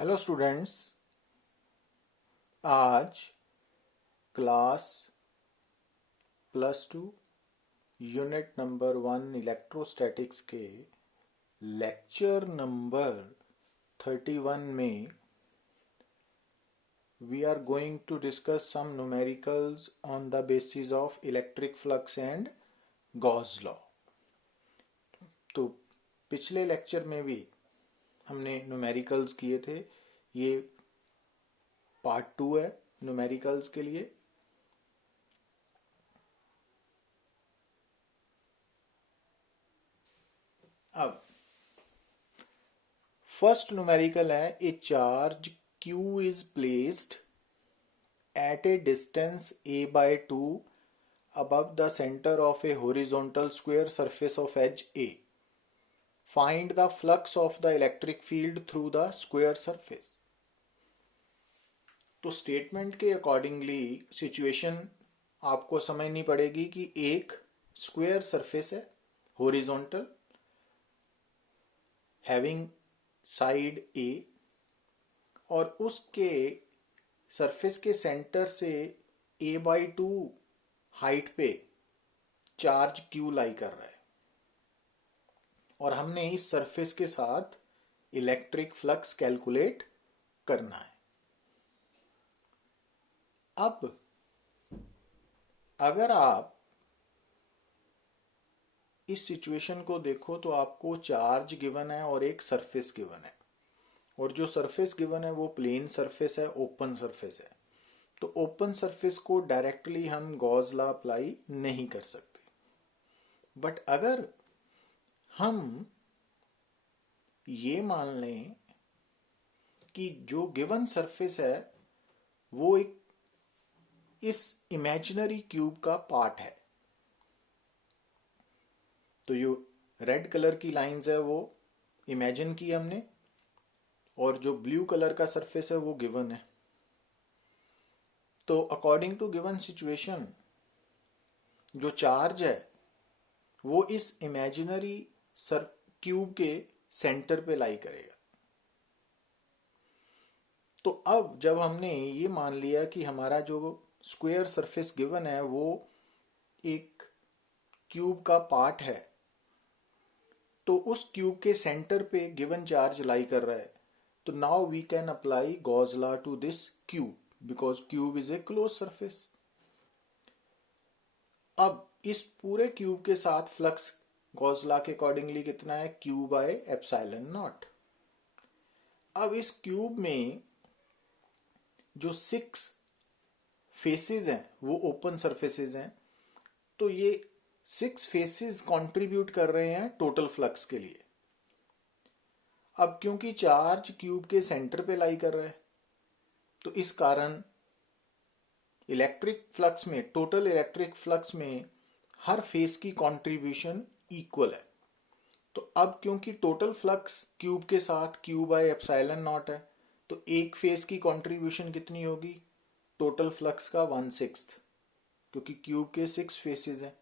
Hello students. आज class +2 unit number 1 electrostatics के lecture number 31 में we are going to discuss some numericals on the basis of electric flux and Gauss law. तो पिछले lecture में भी हमने numericals किए थे। ये पार्ट 2 है न्यूमेरिकल्स के लिए। अब फर्स्ट न्यूमेरिकल है, ए charge Q is placed at A distance a/2 above the center of a horizontal square surface of edge A. Find the flux of the electric field through the square surface. तो statement के accordingly situation आपको समझनी पड़ेगी कि एक square surface है horizontal having side A और उसके सरफेस के सेंटर से a/2 हाइट पे चार्ज Q लाई कर रहा है और हमने इस सरफेस के साथ इलेक्ट्रिक फ्लक्स कैलकुलेट करना है। अब अगर आप इस सिचुएशन को देखो तो आपको चार्ज गिवन है और एक सरफेस गिवन है और जो सरफेस गिवन है वो प्लेन सरफेस है, ओपन सरफेस है। तो ओपन सरफेस को डायरेक्टली हम गॉस लॉ अप्लाई नहीं कर सकते, बट अगर हम ये मान लें कि जो गिवन सरफेस है वो एक इस इमेजिनरी क्यूब का पार्ट है, तो जो रेड कलर की लाइंस है वो इमेजिन की हमने और जो ब्लू कलर का सरफेस है वो गिवन है। तो अकॉर्डिंग टू गिवन सिचुएशन जो चार्ज है वो इस इमेजिनरी क्यूब के सेंटर पे लाई करेगा। तो अब जब हमने ये मान लिया कि हमारा जो स्क्वायर सरफेस गिवन है वो एक क्यूब का पार्ट है, तो उस क्यूब के सेंटर पे गिवन चार्ज लाई कर रहा है, तो now we can apply Gauss law to this cube because cube is a close surface. अब इस पूरे क्यूब के साथ फ्लक्स गॉस लॉ के अकॉर्डिंगली कितना है, Q/ε0। अब इस क्यूब में जो 6 फेसेस हैं वो ओपन सरफेसेस हैं, तो ये 6 फेसेस कंट्रीब्यूट कर रहे हैं टोटल फ्लक्स के लिए। अब क्योंकि चार्ज क्यूब के सेंटर पे लाई कर रहा है तो इस कारण इलेक्ट्रिक फ्लक्स में, टोटल इलेक्ट्रिक फ्लक्स में हर फेस की कंट्रीब्यूशन इक्वल है। तो अब क्योंकि टोटल फ्लक्स क्यूब के साथ Q/ε0 है तो एक फेस की कंट्रीब्यूशन कितनी होगी, टोटल फ्लक्स का 1/6, क्योंकि क्यूब के 6 फेसेस हैं।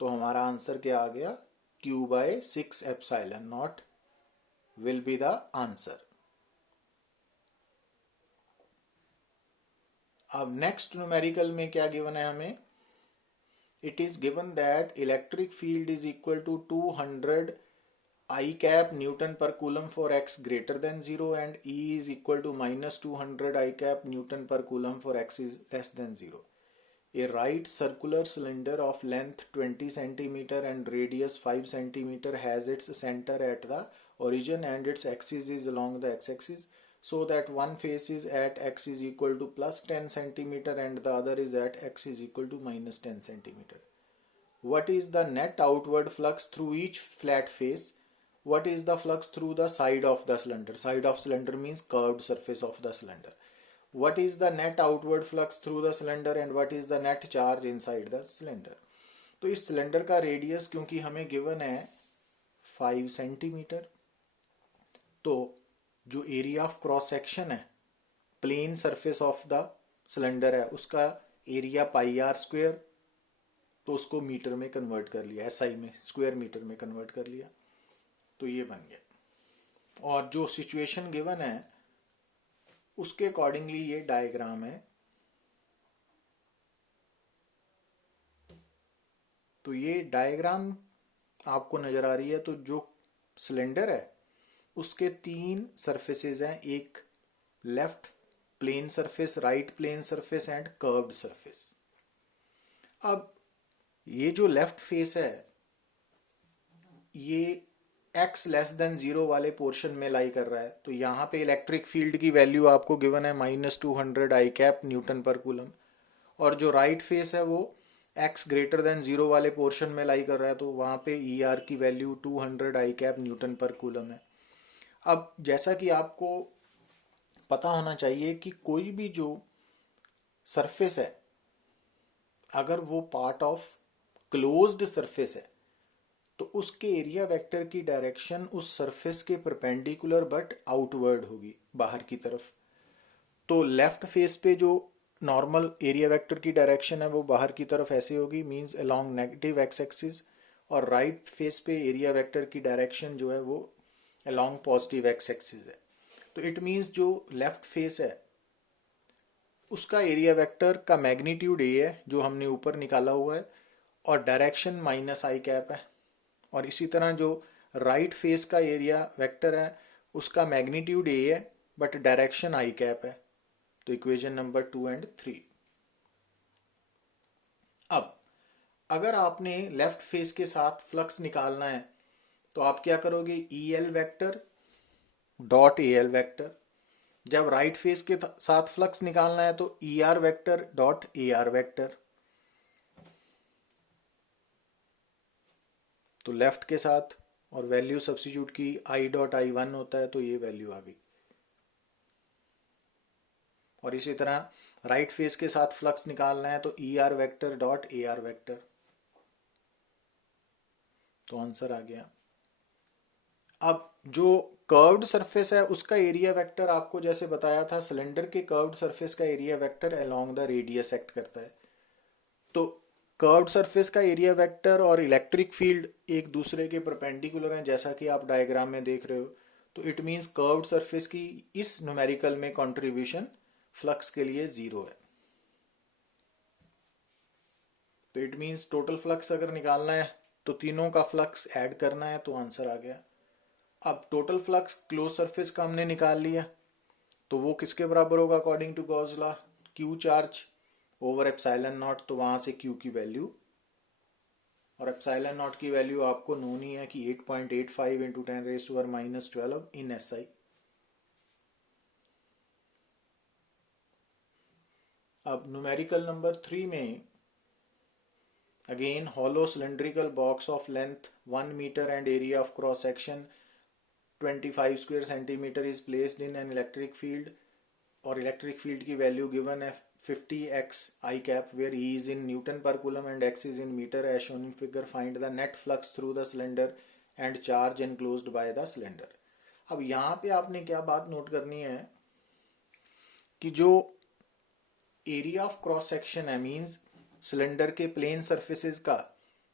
तो हमारा आंसर क्या आ गया, Q/6ε0 will be the answer. अब नेक्स्ट न्यूमेरिकल में क्या गिवन है हमें, it is given that electric field is equal to 200 I cap Newton per coulomb for x greater than 0 and E is equal to -200 I cap Newton per coulomb for x is less than 0. A right circular cylinder of length 20 cm and radius 5 cm has its center at the origin and its axis is along the x-axis, so that one face is at x is equal to +10 cm and the other is at x is equal to -10 cm. What is the net outward flux through each flat face? What is the flux through the side of the cylinder? Side of cylinder means curved surface of the cylinder. What is the net outward flux through the cylinder and what is the net charge inside the cylinder? तो इस cylinder का radius क्योंकि हमें given है 5 centimetre, तो जो area of cross section है plane surface of the cylinder है उसका एरिया πr², तो उसको मीटर में कन्वर्ट कर लिया, SI में स्क्वायर मीटर में कन्वर्ट कर लिया, तो ये बन गया। और जो सिचुएशन गिवन है उसके अकॉर्डिंगली ये डायग्राम है। तो ये डायग्राम आपको नजर आ रही है। तो जो सिलेंडर है उसके तीन सरफेसेस हैं, एक left plane surface, right plane surface and curved surface. अब ये जो लेफ्ट फेस है ये x लेस देन 0 वाले पोर्शन में लाई कर रहा है। तो यहाँ पे इलेक्ट्रिक फील्ड की वैल्यू आपको गिवन है -200 आई कैप न्यूटन पर कूलम। और जो राइट फेस है वो x ग्रेटर देन 0 वाले पोर्शन में लाई कर रहा है, तो वहाँ पे ER की वैल्यू 200 आई कैप न्यूटन पर कूलम है। अब जैसा कि आपको पता होना चाहिए कि कोई भी जो सरफेस है अगर वो पार्ट ऑफ क्लोज्ड सरफेस है तो उसके एरिया वेक्टर की डायरेक्शन उस सरफेस के परपेंडिकुलर बट आउटवर्ड होगी, बाहर की तरफ। तो लेफ्ट फेस पे जो नॉर्मल एरिया वेक्टर की डायरेक्शन है वो बाहर की तरफ ऐसे होगी, means along negative x axis. और राइट फेस पे एरिया वेक्टर की डायरेक्शन जो है वो अलोंग पॉजिटिव एक्स एक्सिस है। तो इट मींस जो लेफ्ट फेस है उसका एरिया वेक्टर का मैग्नीट्यूड ये है जो हमने ऊपर निकाला हुआ है, और डायरेक्शन -i कैप है। और इसी तरह जो राइट फेस का एरिया वेक्टर है उसका मैग्नीट्यूड ये है बट डायरेक्शन i कैप है। तो इक्वेशन नंबर 2 एंड 3। अब अगर आपने लेफ्ट फेस के साथ फ्लक्स निकालना है तो आप क्या करोगे, EL vector dot AL vector. जब राइट फेस के साथ फ्लक्स निकालना है तो ER vector dot AR vector. तो लेफ्ट के साथ और वैल्यू सब्स्टिट्यूट की, I.I1 होता है तो ये वैल्यू आ गई। और इसी तरह राइट फेस के साथ फ्लक्स निकालना है तो ER vector dot AR vector. तो आंसर आ गया। अब जो कर्व्ड सरफेस है उसका एरिया वेक्टर आपको जैसे बताया था, सिलेंडर के कर्व्ड सरफेस का area vector along the radius act करता है। तो कर्व्ड सरफेस का एरिया वेक्टर और इलेक्ट्रिक फील्ड एक दूसरे के परपेंडिकुलर हैं, जैसा कि आप डायग्राम में देख रहे हो। तो इट मींस कर्व्ड सरफेस की इस न्यूमेरिकल में कंट्रीब्यूशन फ्लक्स के लिए 0 है। तो इट मींस टोटल फ्लक्स अगर निकालना है तो तीनों का फ्लक्स ऐड करना है, तो आंसर आ गया। अब टोटल फ्लक्स क्लोज सरफेस का हमने निकाल लिया, तो वो किसके बराबर होगा according to Gauss law, Q charge over epsilon nought. तो वहां से क्यू की वैल्यू, और एप्सिलॉन नॉट की वैल्यू आपको नोन ही है कि 8.85 इंटू 10⁻⁻12 इन SI। अब न्यूमेरिकल नंबर 3 में again hollow cylindrical box of length 1 meter and area of cross section 25 square centimeter is placed in an electric field, और इलेक्ट्रिक फील्ड की value given है 50x I cap, where E is in Newton per coulomb and x is in meter as shown in figure. Find the net flux through the cylinder and charge enclosed by the cylinder. अब यहाँ पे आपने क्या बात note करनी है कि जो एरिया ऑफ क्रॉस सेक्शन है, मींस सिलेंडर के प्लेन सरफेसेस का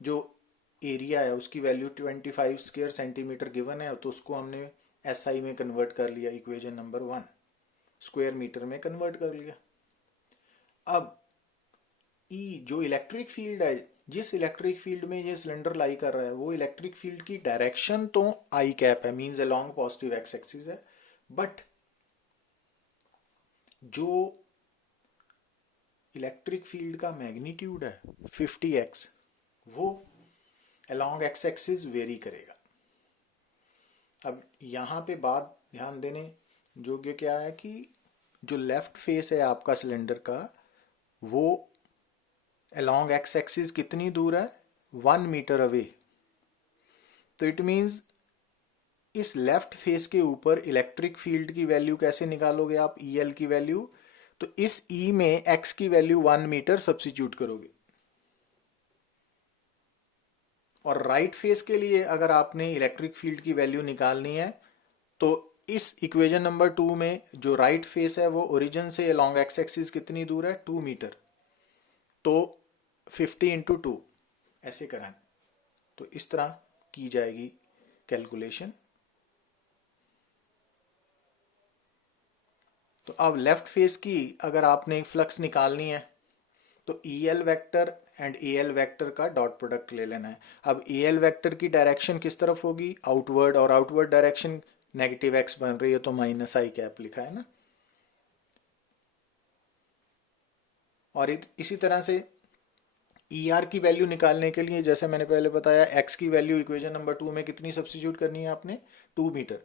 जो एरिया है उसकी वैल्यू 25 स्क्वायर सेंटीमीटर गिवन है, तो उसको हमने SI में कन्वर्ट कर लिया, इक्वेशन नंबर 1 स्क्वायर मीटर में कन्वर्ट कर लिया। अब E जो इलेक्ट्रिक फील्ड है, जिस इलेक्ट्रिक फील्ड में ये सिलेंडर लाई कर रहा है वो इलेक्ट्रिक फील्ड की डायरेक्शन तो I कैप है, means along positive x axis है, बट जो इलेक्ट्रिक फील्ड का मैग्नीट्यूड है 50x वो अलोंग एक्स एक्सिस वेरी करेगा। अब यहाँ पे बात ध्यान देने योग्य क्या है कि जो लेफ्ट फेस है आपका सिलेंडर का वो अलोंग एक्स एक्सिस कितनी दूर है, 1 मीटर अवे। तो इट मींस इस लेफ्ट फेस के ऊपर इलेक्ट्रिक फील्ड की वैल्यू कैसे निकालोगे आप, EL की वैल्यू। तो इस E में x की वैल्यू 1 मीटर सब्स्टिट्यूट करोगे, और राइट फेस के लिए अगर आपने इलेक्ट्रिक फील्ड की वैल्यू निकालनी है तो इस इक्वेशन नंबर 2 में जो राइट फेस है वो ओरिजिन से अलोंग एक्स एक्सिस कितनी दूर है, 2 मीटर। तो 50 इंटू 2 ऐसे कराएं, तो इस तरह की जाएगी कैलकुलेशन। तो अब लेफ्ट फेस की अगर आपने फ्लक्स निकालनी है तो EL vector and AL vector का डॉट प्रोडक्ट ले लेना है। अब AL वेक्टर की डायरेक्शन किस तरफ होगी, आउटवर्ड, और आउटवर्ड डायरेक्शन नेगेटिव x बन रही है तो माइनस आई कैप लिखा है ना। और इसी तरह से ER की वैल्यू निकालने के लिए जैसे मैंने पहले बताया x की वैल्यू इक्वेशन नंबर 2 में कितनी सब्स्टिट्यूट करनी है आपने, 2 मीटर,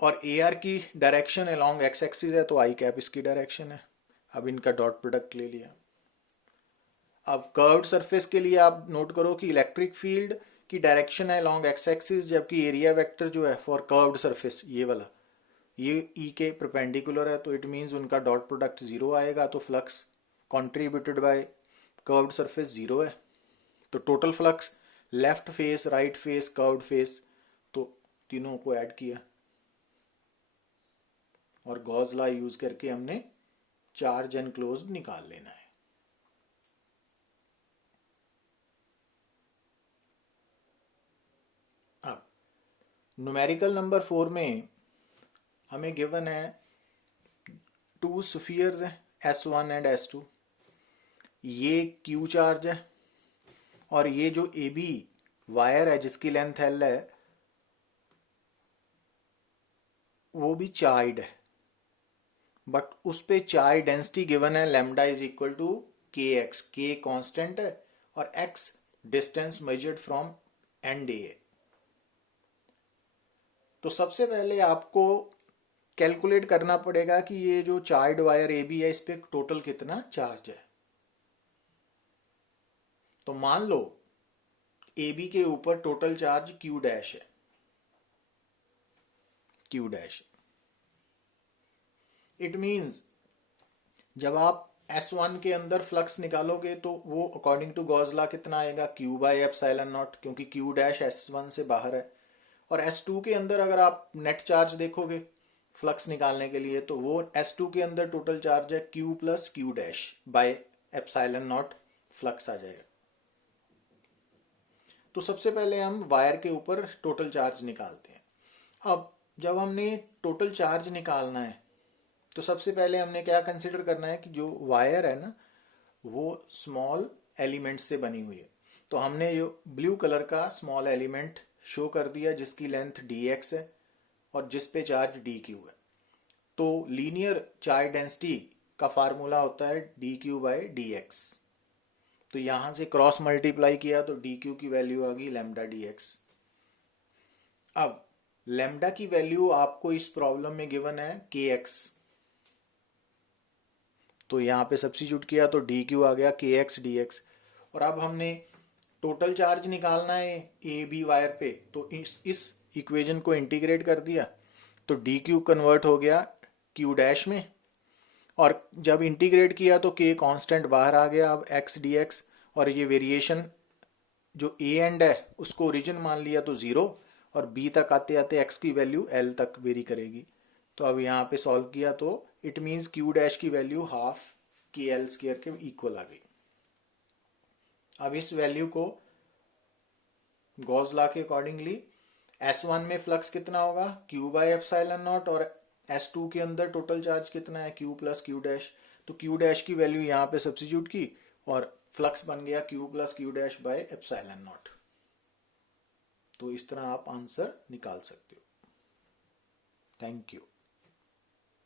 और AR की डायरेक्शन अलोंग x एक्सिस है तो आई कैप इसकी डायरेक्शन है। अब इनका डॉट प्रोडक्ट ले लिया। अब कर्व्ड सरफेस के लिए आप नोट करो कि इलेक्ट्रिक फील्ड की डायरेक्शन है अलोंग x एक्सिस, जबकि एरिया वेक्टर जो है फॉर कर्व्ड सरफेस ये वाला ये E के परपेंडिकुलर है, तो इट मीन्स उनका डॉट प्रोडक्ट जीरो आएगा, तो flux contributed bye curved surface zero है। तो total flux left face, right face, curved face, तो तीनों को ऐड किया और गॉस लॉ यूज करके हमने चार्ज एनक्लोज्ड निकाल लेना है। अब न्यूमेरिकल नंबर 4 में हमें गिवन है 2 स्फीयर्स हैं S1 एंड S2, ये Q चार्ज है और ये जो AB वायर है जिसकी लेंथ L है वो भी चार्ज है, बट उस पे चार्ज डेंसिटी गिवन है lambda is equal to kx, k constant है और x distance measured from end A. तो सबसे पहले आपको कैलकुलेट करना पड़ेगा कि ये जो चार्ज वायर AB है इस पे टोटल कितना चार्ज है। तो मान लो AB के ऊपर टोटल चार्ज Q डैश है, Q डैश। इट मीन्स जब आप S1 के अंदर फ्लक्स निकालोगे तो वो अकॉर्डिंग टू गॉस लॉ कितना आएगा, Q बाय एप्सिलॉन नॉट, क्योंकि Q डैश S1 से बाहर है। और S2 के अंदर अगर आप नेट चार्ज देखोगे फ्लक्स निकालने के लिए तो वो S2 के अंदर टोटल चार्ज है Q plus Q dash by epsilon naught flux आ जाएगा। तो सबसे पहले हम वायर के ऊपर टोटल चार्ज निकालते हैं। अब जब हमने टोटल चार्ज निकालना है तो सबसे पहले हमने क्या कंसिडर करना है कि जो वायर है ना वो स्मॉल एलिमेंट से बनी हुई है। तो हमने जो ब्लू कलर का स्मॉल एलिमेंट शो कर दिया जिसकी लेंथ dx है और जिस पे चार्ज dq है। तो लीनियर चार्ज डेंसिटी का फार्मूला होता है dq बाय dx। तो यहां से क्रॉस मल्टीप्लाई किया तो dq की वैल्यू आ गई लैम्डा dx। अब लैम्डा की वैल्यू आपको इस प्रॉब्लम में गिवन है kx, तो यहाँ पे सब्स्टिट्यूट किया तो dq आ गया kx dx। और अब हमने टोटल चार्ज निकालना है AB वायर पे, तो इस इक्वेशन को इंटीग्रेट कर दिया तो dq कन्वर्ट हो गया q डैश में, और जब इंटीग्रेट किया तो k कांस्टेंट बाहर आ गया। अब x dx और ये वेरिएशन जो a एंड है उसको ओरिजिन मान लिया तो 0, और b तक आते आते x की वैल्यू l तक वेरी करेगी। तो अब यहाँ पे सॉल्व किया तो इट मीन्स q डैश की वैल्यू हाफ KL स्क्वायर के इक्वल आ गई। अब इस वैल्यू को गॉस लॉ के अकॉर्डिंगली S1 में फ्लक्स कितना होगा Q बाय एप्सिलॉन नॉट, और S2 के अंदर टोटल चार्ज कितना है Q प्लस Q डैश। तो Q डैश की वैल्यू यहाँ पे सब्स्टिट्यूट की और फ्लक्स बन गया Q plus Q dash by epsilon nought. तो इस तरह आप आंसर निकाल सकते हो। Thank you.